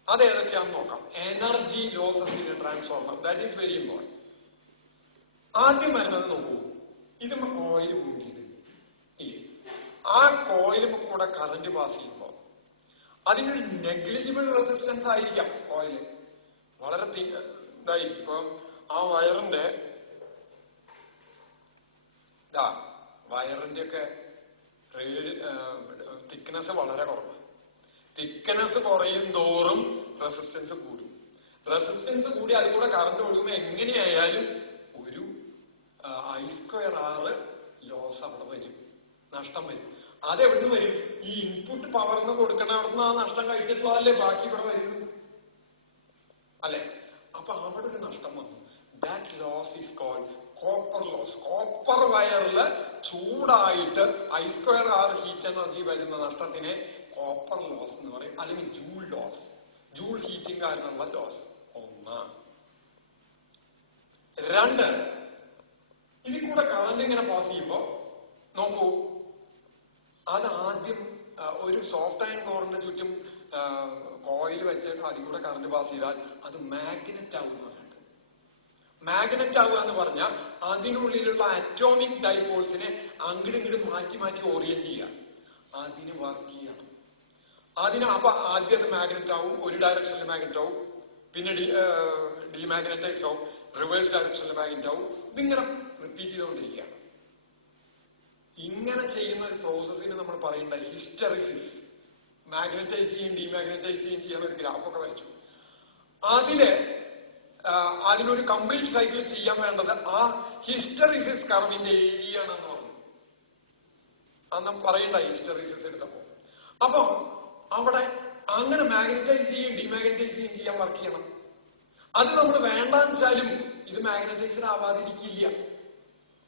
അത് ഏതൊക്കെയാണെന്ന് നോക്കാം. Energy losses in A transformer, that is very important. ആദ്യം വരുന്നത് നോക്കൂ, ഇതുമ്പോ കോയിൽ കൂട്ടിയത് ഇല്ലേ, ആ കോയിലുമ്പോ കൂടെ കറന്റ് പാസ് ചെയ്യുമ്പോ അതിനൊരു നെഗ്ലിജിബിൾ റെസിസ്റ്റൻസ് ആയിരിക്കാം. കോയില് വളരെ ഇതായിരിക്കും. ഇപ്പൊ ആ വയറിന്റെ ഒക്കെ തിക്നെസ് വളരെ കുറവാണ്. തിക്നെസ് കുറയും തോറും റെസിസ്റ്റൻസ് കൂടും. റെസിസ്റ്റൻസ് കൂടി അതിൽ കൂടെ കറണ്ട് ഒഴുകുമ്പോ എങ്ങനെയായാലും ഒരു I²R ലോസ് അവിടെ വരും, നഷ്ടം വരും. അതെവിടുന്ന് വരും? ഈ ഇൻപുട്ട് പവർന്ന് കൊടുക്കണ അവിടുന്ന് ആ നഷ്ടം കഴിച്ചിട്ടുള്ളതല്ലേ ബാക്കി ഇവിടെ വരുള്ളൂ അല്ലെ? അപ്പൊ അവിടെ ഒരു നഷ്ടം വന്നു. That loss is called copper loss. Copper വയറില് ചൂടായിട്ട് I²R ഹീറ്റ് എനർജി വരുന്ന നഷ്ടത്തിനെ കോപ്പർ ലോസ് എന്ന് പറയും, അല്ലെങ്കിൽ ജൂൾ ലോസ്. ജൂൾ ഹീറ്റിംഗ് കാരണമുള്ള ലോസ്. ഒന്ന്. രണ്ട്, ഇതിൽ കൂടെ കറണ്ട് ഇങ്ങനെ പാസ് ചെയ്യുമ്പോ നോക്കൂ, അത് ആദ്യം ഒരു സോഫ്റ്റ് അയൺ കോറിന്റെ ചുറ്റും കോയിൽ വെച്ച് അതിൽ കൂടെ കറണ്ട് പാസ് ചെയ്താൽ അത് മാഗ്നറ്റ് ആവും. മാഗ്നറ്റ് ആവുക എന്ന് പറഞ്ഞാൽ അതിനുള്ളിലുള്ള അറ്റോമിക് ഡൈപോൾസിനെ അങ്ങോട്ടും ഇങ്ങോട്ടും മാറ്റി മാറ്റി ഓറിയന്റ് ചെയ്യുക, അതിന് വർക്ക് ചെയ്യണം. അപ്പൊ ആദ്യം അത് മാഗ്നറ്റ് ആവും, ഒരു ഡയറക്ഷനിൽ മാഗ്നറ്റ് ആവും, പിന്നെ ഡിമാഗ്നറ്റൈസ് ആവും, റിവേഴ്സ് ഡയറക്ഷനിൽ മാഗ്നറ്റ് ആവും. ഇതിങ്ങനെ റിപ്പീറ്റ് ചെയ്തുകൊണ്ടിരിക്കുകയാണ്. ഇങ്ങനെ ചെയ്യുന്ന ഒരു പ്രോസസ്സിന് നമ്മൾ പറയേണ്ട ഹിസ്റ്ററിസിസ്. മാഗ്നറ്റൈസ് ചെയ്യും ഡിമാഗ്നറ്റൈസ് ചെയ്യും ചെയ്യാൻ ഒരു ഗ്രാഫൊക്കെ വരച്ചു. അതിനൊരു കംപ്ലീറ്റ് സൈക്കിൾ ചെയ്യാൻ വേണ്ടത് ആ ഹിസ്റ്ററിസിസ് കർവിന്റെ ഏരിയ ആണെന്ന് പറഞ്ഞു. അന്ന് പറയണ്ട ഹിസ്റ്ററിസിസ് എടുത്തപ്പോ. അപ്പൊ അവിടെ അങ്ങനെ മാഗ്നറ്റൈസ് ചെയ്യും ഡിമാഗ്നറ്റൈസ് ചെയ്യും ചെയ്യാൻ വർക്ക് ചെയ്യണം. അത് നമ്മൾ വേണ്ടാന്ന് വെച്ചാലും ഇത് മാഗ്നറ്റൈസ്ഡ് ആവാതിരിക്കില്ല.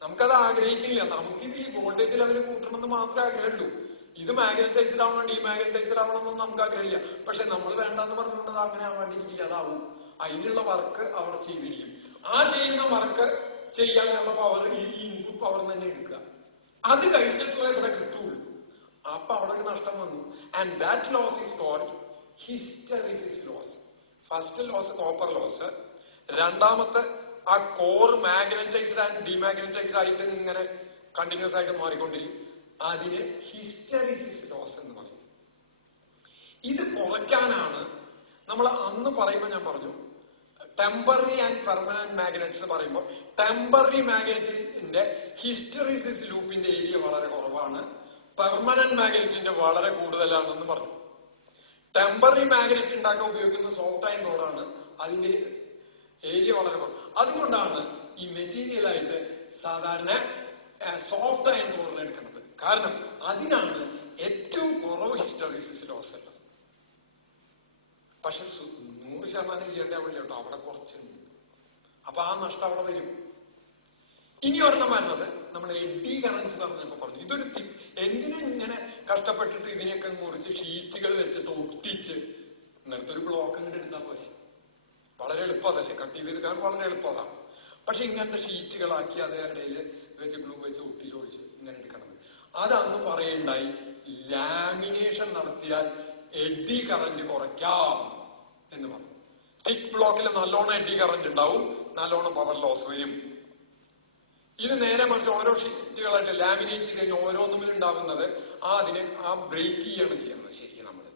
നമുക്കത് ആഗ്രഹിക്കില്ല. നമുക്കിത് ഈ വോൾട്ടേജ് ലെവൽ കൂട്ടണമെന്ന് മാത്രമേ ആഗ്രഹമുള്ളൂ. ഇത് മാഗ്നറ്റൈസ്ഡ് ആവണം ഡിമാഗ്നറ്റൈസ്ഡ് ആവണം എന്നൊന്നും നമുക്ക് ആഗ്രഹമില്ല. പക്ഷെ നമ്മൾ വേണ്ടെന്ന് പറഞ്ഞുകൊണ്ട് അങ്ങനെ ആവാണ്ടിരിക്കില്ല, അതാവും. അതിനുള്ള വർക്ക് അവിടെ ചെയ്തിരിക്കും. ആ ചെയ്യുന്ന വർക്ക് ചെയ്യാനുള്ള പവർ ഈ ഇൻപുട്ട് പവർ തന്നെ എടുക്കുക. അത് കഴിച്ചിട്ടുള്ള ഇവിടെ കിട്ടുള്ളൂ. അപ്പൊ അവിടെ ഒരു നഷ്ടം വന്നു. And that loss is called hysteresis loss. First loss copper loss. രണ്ടാമത്തെ ആ കോർ മാഗ്നറ്റൈസ്ഡ് ആൻഡ് ഡിമാഗ്നറ്റൈസ്ഡ് ആയിട്ട് ഇങ്ങനെ കണ്ടിന്യൂസ് ആയിട്ട് മാറിക്കൊണ്ടിരിക്കും. അതിന് ഹിസ്റ്ററിസിസ് ലോസ് എന്ന് പറയും. ഇത് കുറയ്ക്കാനാണ് നമ്മൾ അന്ന് പറയുമ്പോൾ ഞാൻ പറഞ്ഞു ടെമ്പററി ആൻഡ് പെർമനന്റ് മാഗ്നറ്റ്സ് പറയുമ്പോൾ ടെമ്പററി മാഗ്നറ്റിന്റെ ഹിസ്റ്ററിസിസ് ലൂപ്പിന്റെ ഏരിയ വളരെ കുറവാണ്, പെർമനന്റ് മാഗ്നറ്റിന്റെ വളരെ കൂടുതലാണെന്ന് പറഞ്ഞു. ടെമ്പററി മാഗ്നറ്റ് ഉണ്ടാക്കാൻ ഉപയോഗിക്കുന്ന സോഫ്റ്റ് അയൺ കോറാണ്, അതിന്റെ ഏരിയ വളരെ കുറവ്. അതുകൊണ്ടാണ് ഈ മെറ്റീരിയൽ ആയിട്ട് സാധാരണ സോഫ്റ്റ് അയൺ കോറിനെ എടുക്കുന്നത്. കാരണം അതിനാണ് ഏറ്റവും കുറവ് ഹിസ്റ്ററിസിസ് ലോസ് ഉള്ളത്. പക്ഷെ 100% ചെയ്യേണ്ടാവില്ല കേട്ടോ, അവിടെ കുറച്ചുണ്ട്. അപ്പൊ ആ നഷ്ടം അവിടെ വരും. ഇനി ഒരെണ്ണം വരുന്നത് നമ്മൾ എഡി കറൻസ് പറഞ്ഞപ്പോ പറഞ്ഞു. ഇതൊരു എന്തിനും ഇങ്ങനെ കഷ്ടപ്പെട്ടിട്ട് ഇതിനെയൊക്കെ മുറിച്ച് ഷീറ്റുകൾ വെച്ചിട്ട് ഒട്ടിച്ച് ഇങ്ങനത്തെ ഒരു ബ്ലോക്ക് ഇങ്ങോട്ട് എടുത്താൽ പോരെ, വളരെ എളുപ്പമതല്ലേ, കട്ട് ചെയ്തെടുക്കാൻ വളരെ എളുപ്പമാണ്. പക്ഷെ ഇങ്ങനത്തെ ഷീറ്റുകളാക്കി അതേ ഇടയിൽ വെച്ച് ഗ്ലൂ വെച്ച് ഒട്ടിച്ചൊടിച്ച് ഇങ്ങനെ എടുക്കണം. അതന്ന് പറയണ്ടായി ലാമിനേഷൻ നടത്തിയാൽ എഡി കറന്റ് കുറയ്ക്കാം എന്ന് പറഞ്ഞു. തിക് ബ്ലോക്കിൽ നല്ലോണം എഡി കറന്റ് ഉണ്ടാവും, നല്ലോണം പവർ ലോസ് വരും. ഇത് നേരെ മറിച്ച് ഓരോ ഷീറ്റുകളായിട്ട് ലാമിനേറ്റ് ചെയ്ത് കഴിഞ്ഞാൽ ഓരോന്നും ഉണ്ടാവുന്നത് അതിനെ ബ്രേക്ക് ചെയ്യാണ് ചെയ്യുന്നത്. ശരിക്കും നമ്മൾ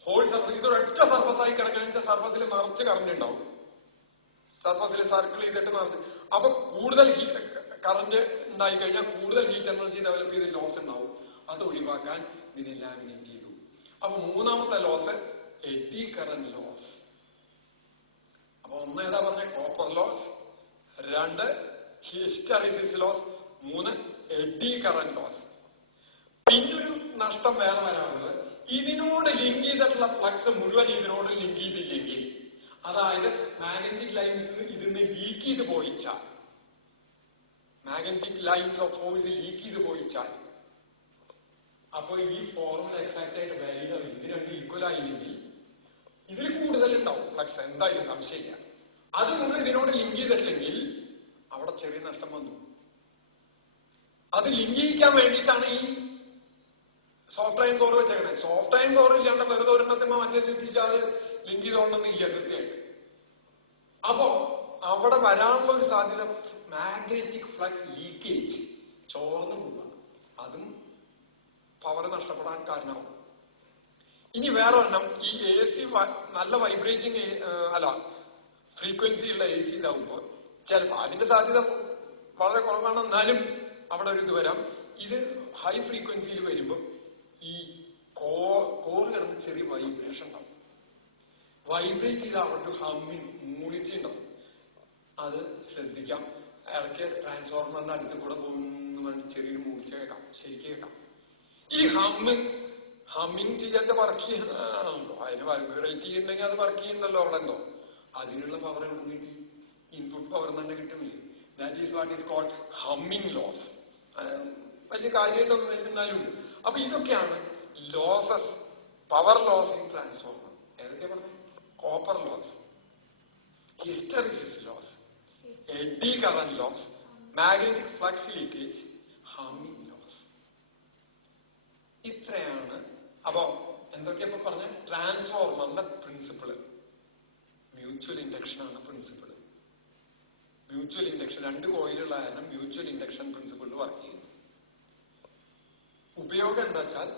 ഹോൾ സർഫസ്, ഇതൊരൊറ്റ സർഫസായി കിടക്കണമെന്ന് വെച്ചാൽ സർഫസിൽ നിറച്ച് കറന്റ് ഉണ്ടാവും. സർഫസിൽ സർക്കിൾ ചെയ്തിട്ട് നിറച്ച്, അപ്പൊ കൂടുതൽ കറന്റ് ഉണ്ടായി കഴിഞ്ഞാൽ കൂടുതൽ ഹീറ്റ് എനർജി ഡെവലപ്പ് ചെയ്ത് ലോസ് ഉണ്ടാവും. അത് ഒഴിവാക്കാൻ ഇതിനെ ലാമിനേറ്റ് ചെയ്തു. അപ്പൊ മൂന്നാമത്തെ ലോസ് എഡി കറന്റ് ലോസ്. അപ്പൊ ഒന്ന് ഏതാ പറഞ്ഞ കോപ്പർ ലോസ്, രണ്ട് ഹിസ്റ്ററിസിസ് ലോസ്, മൂന്ന് എഡി കറന്റ് ലോസ്. പിന്നൊരു നഷ്ടം വേറെ വരാനുള്ളത് ഇതിനോട് ലിങ്ക് ചെയ്തിട്ടുള്ള ഫ്ലക്സ് മുഴുവൻ ഇതിനോട് ലിങ്ക് ചെയ്തില്ലെങ്കിൽ, അതായത് മാഗ്നറ്റിക് ലൈൻസ് ഇതിന്ന് ലീക്ക് ചെയ്ത് പോയിച്ചാൽ, magnetic lines of force leak ചെയ്ത് പോയിച്ചാൽ, അപ്പൊ ഈ ഫോർമുല എക്സാക്ട് ആയിട്ട് വാല്യൂ ആവില്ല. ഇത് രണ്ട് ഈക്വൽ ആയില്ലെങ്കിൽ ഇതിൽ കൂടുതൽ ഉണ്ടാവും ഫ്ലക്സ്, എന്തായാലും സംശയമില്ല. അത് മുഴുവൻ ഇതിനോട് ലിങ്ക് ചെയ്തിട്ടില്ലെങ്കിൽ അവിടെ ചെറിയ നഷ്ടം വന്നു. അത് ലിങ്ക് ചെയ്യിക്കാൻ വേണ്ടിയിട്ടാണ് ഈ സോഫ്റ്റ് അയൺ കോർ വെച്ചേക്കണേ. സോഫ്റ്റ് അയൺ കോർ ഇല്ലാണ്ട് വെറുതെ ഒരെണ്ണത്തിമ്മ മറ്റേ ചുറ്റിച്ചാൽ ലിങ്ക് ചെയ്തോണമെന്നില്ല കൃത്യമായിട്ട്. അപ്പോ അവിടെ വരാനുള്ള ഒരു സാധ്യത മാഗ്നറ്റിക് ഫ്ലക്സ് ലീക്കേജ്, ചോർന്നു പോവുക, അതും പവർ നഷ്ടപ്പെടാൻ കാരണമാവും. ഇനി വേറെ ഒരെണ്ണം, ഈ AC നല്ല വൈബ്രേറ്റിംഗ് അല്ല ഫ്രീക്വൻസി ഉള്ള AC ഇതാവുമ്പോൾ ചിലപ്പോൾ അതിന്റെ സാധ്യത വളരെ കുറവാണ്, എന്നാലും അവിടെ ഒരു ഇത് വരാം. ഇത് ഹൈ ഫ്രീക്വൻസിയിൽ വരുമ്പോൾ ഈ കോറ് കിടന്ന് ചെറിയ വൈബ്രേഷൻ ഉണ്ടാവും. വൈബ്രേറ്റ് ചെയ്ത് അവിടെ ഒരു ഹമ്മിങ് മൂളിച്ചുണ്ടാവും. അത് ശ്രദ്ധിക്കാം. ഇടയ്ക്ക് ട്രാൻസ്ഫോർമറിന്റെ അടുത്ത് കൂടെ പോകുന്ന പറഞ്ഞിട്ട് ചെറിയൊരു മൂളിച്ച കേൾക്കാം, ശരിക്കും കേൾക്കാം. ഈ ഹമ്മിങ് ചെയ്യാച്ച വർക്ക് ചെയ്യണല്ലോ, അതിന് വൈബ്രേറ്റ് ചെയ്യുന്നുണ്ടെങ്കിൽ അത് വർക്ക് ചെയ്യുന്നുണ്ടല്ലോ അവിടെ എന്തോ. അതിനുള്ള പവർ എവിടെ കിട്ടി? ഇൻപുട്ട് പവർ തന്നെ കിട്ടുന്നില്ലേ? That is what is called humming loss. വലിയ കാര്യമായിട്ടൊന്നും വരുന്നാലും ഉണ്ട്. അപ്പൊ ഇതൊക്കെയാണ് losses, power loss in transformer. ഏതൊക്കെ പറഞ്ഞു? Copper loss, hysteresis loss, eddy current loss, magnetic flux leakage, humming loss. ഇത്രയാണ്. അപ്പോ എന്തൊക്കെയാ ഇപ്പൊ പറഞ്ഞ? ട്രാൻസ്ഫോർമറിന്റെ പ്രിൻസിപ്പിള് മ്യൂച്വൽ ഇൻഡക്ഷൻ ആണ്. പ്രിൻസിപ്പിള് മ്യൂച്വൽ ഇൻഡക്ഷൻ, രണ്ട് കോയിലുള്ള കാരണം മ്യൂച്വൽ ഇൻഡക്ഷൻ പ്രിൻസിപ്പിളിൽ വർക്ക് ചെയ്യുന്നു. ഉപയോഗം എന്താ വെച്ചാൽ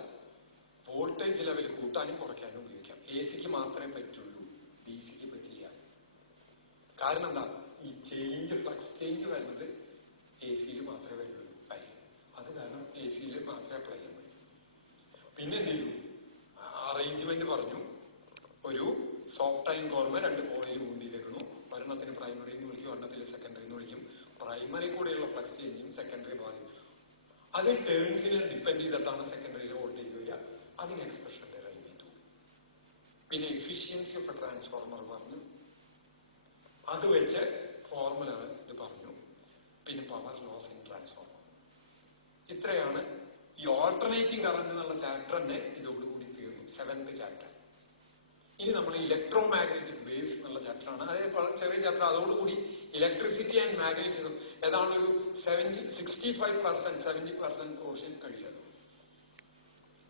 വോൾട്ടേജ് ലെവൽ കൂട്ടാനും കുറയ്ക്കാനും ഉപയോഗിക്കാം. AC മാത്രമേ പറ്റുള്ളൂ, DC പറ്റില്ല. കാരണം എന്താ? ഈ ചേഞ്ച്, ഫ്ലക്സ് ചേഞ്ച് വരുന്നത് AC മാത്രമേ വരുള്ളൂ കാര്യം. അത് കാരണം AC മാത്രമേ അപ്ലൈ ചെയ്യാൻ പറ്റൂ. പിന്നെ എന്ത് ചെയ്തു? അറേഞ്ച്മെന്റ് പറഞ്ഞു. ഒരു സോഫ്റ്റ് അയൺ കോർമ രണ്ട് കോയിൽ വൂണ്ട് ചെയ്തേക്കണു. ഒരെണ്ണത്തിന് പ്രൈമറി എന്ന് വിളിക്കും, ഒരെണ്ണത്തിന് സെക്കൻഡറി എന്ന് വിളിക്കും. പ്രൈമറി കൂടെയുള്ള ഫ്ലക്സ് ചേഞ്ചും സെക്കൻഡറി ബാധിക്കും. അത് ടേൺസിനെ ഡിപ്പെൻഡ് ചെയ്തിട്ടാണ് സെക്കൻഡറിയിലെ വോൾട്ടേജ് വരിക. അതിന് എക്സ്പ്രഷൻ ഡെറൈവ് ചെയ്തു. പിന്നെ എഫിഷ്യൻസി ഓഫ് എ ട്രാൻസ്ഫോർമർ പറഞ്ഞു. അത് വെച്ച് ഫോർമുലകൾ ഇത് പറഞ്ഞു. പിന്നെ പവർ ലോസ് ഇൻ ട്രാൻസ്ഫോർമർ. ഇത്രയാണ് ഈ ഓൾട്ടർനേറ്റിംഗ് കറന്റ് എന്നുള്ള ചാപ്റ്റർ തന്നെ ഇതോടുകൂടി തീർന്നു, 7th ചാപ്റ്റർ. ഇനി നമ്മൾ ഇലക്ട്രോ മാഗ്നറ്റിക് വേവ്സ് എന്നുള്ള ചാപ്റ്ററാണ്. അത് വളരെ ചെറിയ ചാപ്റ്റർ. അതോടുകൂടി ഇലക്ട്രിസിറ്റി ആൻഡ് മാഗ്നറ്റിസം ഏതാണ് ഒരു 65%, 70% പോർഷൻ കഴിയാതെ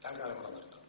തൽക്കാലം ഇവിടെ നിർത്തും.